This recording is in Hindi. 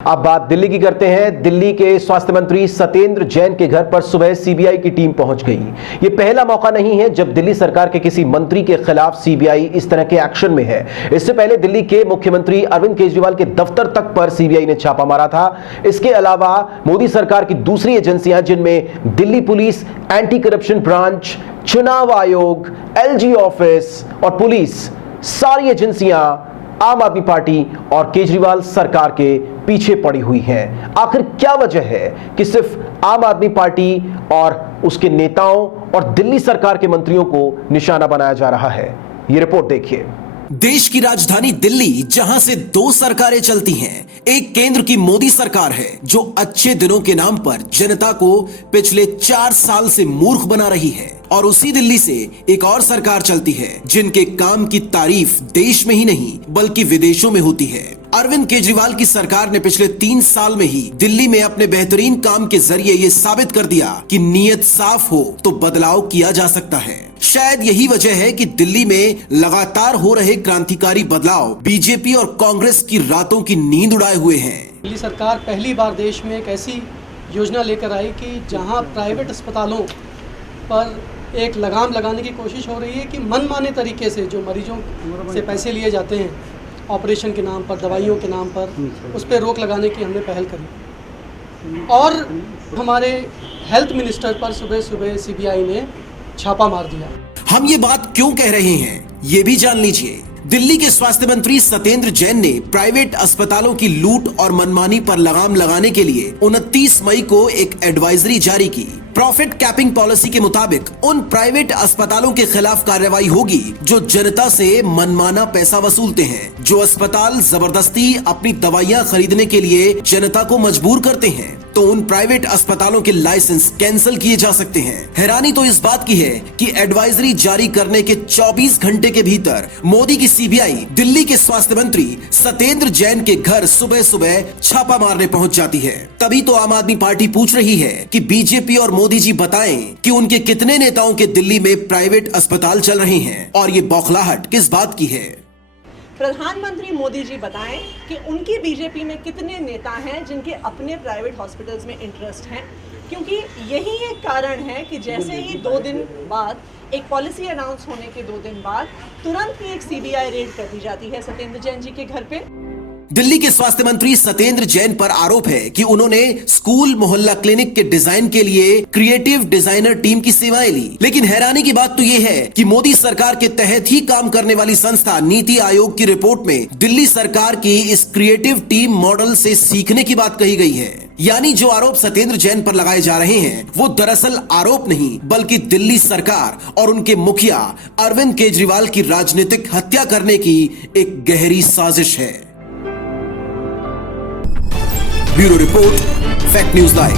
अब बात दिल्ली की करते हैं। दिल्ली के स्वास्थ्य मंत्री सत्येंद्र जैन के घर पर सुबह सीबीआई की टीम पहुंच गई। यह पहला मौका नहीं है जब दिल्ली सरकार के किसी मंत्री के खिलाफ सीबीआई इस तरह के एक्शन में है। इससे पहले दिल्ली के मुख्यमंत्री अरविंद केजरीवाल के दफ्तर तक पर सीबीआई ने छापा मारा था। इसके अलावा मोदी सरकार की दूसरी एजेंसियां, जिनमें Delhi police, anti corruption branch, चुनाव आयोग, एलजी ऑफिस और पुलिस, सारी एजेंसियां आम आदमी पार्टी और केजरीवाल सरकार के पीछे पड़ी हुई हैं। आखिर क्या वजह है कि सिर्फ आम आदमी पार्टी और उसके नेताओं और दिल्ली सरकार के मंत्रियों को निशाना बनाया जा रहा है? ये रिपोर्ट देखिए। देश की राजधानी दिल्ली, जहां से दो सरकारें चलती हैं। एक केंद्र की मोदी सरकार है जो अच्छे दिनों के नाम पर जनता को पिछले 4 साल से मूर्ख बना रही है, और उसी दिल्ली से एक और सरकार चलती है जिनके काम की तारीफ देश में ही नहीं बल्कि विदेशों में होती है। अरविंद केजरीवाल की सरकार ने पिछले 3 साल में ही दिल्ली में अपने बेहतरीन काम के जरिए ये साबित कर दिया कि नीयत साफ हो तो बदलाव किया जा सकता है। शायद यही वजह है कि दिल्ली में लगातार हो रहे क्रांतिकारी बदलाव बीजेपी और कांग्रेस की रातों की नींद उड़ाए हुए हैं। दिल्ली सरकार पहली बार देश में एक ऐसी योजना लेकर आई कि जहां प्राइवेट अस्पतालों पर एक लगाम लगाने की कोशिश हो रही है कि मनमाने तरीके से जो मरीजों से पैसे लिए जाते हैं ऑपरेशन के नाम पर, दवाइयों के नाम पर, उस पर रोक लगाने की हमने पहल करी। और हमारे हेल्थ मिनिस्टर पर सुबह सुबह सीबीआई ने छापा मार दिया। हम ये बात क्यों कह रहे हैं ये भी जान लीजिए। दिल्ली के स्वास्थ्य मंत्री सत्येंद्र जैन ने प्राइवेट अस्पतालों की लूट और मनमानी पर लगाम लगाने के लिए 29 मई को एक एडवाइजरी जारी की। प्रॉफिट कैपिंग पॉलिसी के मुताबिक उन प्राइवेट अस्पतालों के खिलाफ कार्रवाई होगी जो जनता से मनमाना पैसा वसूलते हैं, जो अस्पताल जबरदस्ती अपनी दवाइयां खरीदने के लिए जनता को मजबूर करते हैं, तो उन प्राइवेट अस्पतालों के लाइसेंस कैंसिल किए जा सकते हैं। हैरानी तो इस बात की है कि एडवाइजरी जारी करने के 24 घंटे के भीतर मोदी की सीबीआई दिल्ली के स्वास्थ्य मंत्री सत्येंद्र जैन के घर सुबह सुबह छापा मारने पहुंच जाती है। तभी तो आम आदमी पार्टी पूछ रही है कि बीजेपी और मोदी जी बताएं कि उनके कितने नेताओं के दिल्ली में प्राइवेट अस्पताल चल रहे हैं, और ये बौखलाहट किस बात की है। प्रधानमंत्री मोदी जी बताएं कि उनकी बीजेपी में कितने नेता हैं जिनके अपने प्राइवेट हॉस्पिटल्स में इंटरेस्ट हैं, क्योंकि यही एक कारण है कि जैसे ही 2 दिन बाद एक पॉलिसी अनाउंस होने के 2 दिन बाद तुरंत ही एक सीबीआई रेड कर दी जाती है सत्येंद्र जैन जी के घर पे। दिल्ली के स्वास्थ्य मंत्री सत्येंद्र जैन पर आरोप है कि उन्होंने स्कूल मोहल्ला क्लिनिक के डिजाइन के लिए क्रिएटिव डिजाइनर टीम की सेवाएं ली। लेकिन हैरानी की बात तो यह है कि मोदी सरकार के तहत ही काम करने वाली संस्था नीति आयोग की रिपोर्ट में दिल्ली सरकार की इस क्रिएटिव टीम मॉडल से सीखने की बात कही गई है। यानी जो आरोप सत्येंद्र जैन पर लगाए जा रहे हैं वो दरअसल आरोप नहीं बल्कि दिल्ली सरकार और उनके मुखिया अरविंद केजरीवाल की राजनीतिक हत्या करने की एक गहरी साजिश है। Bureau report, fact news live.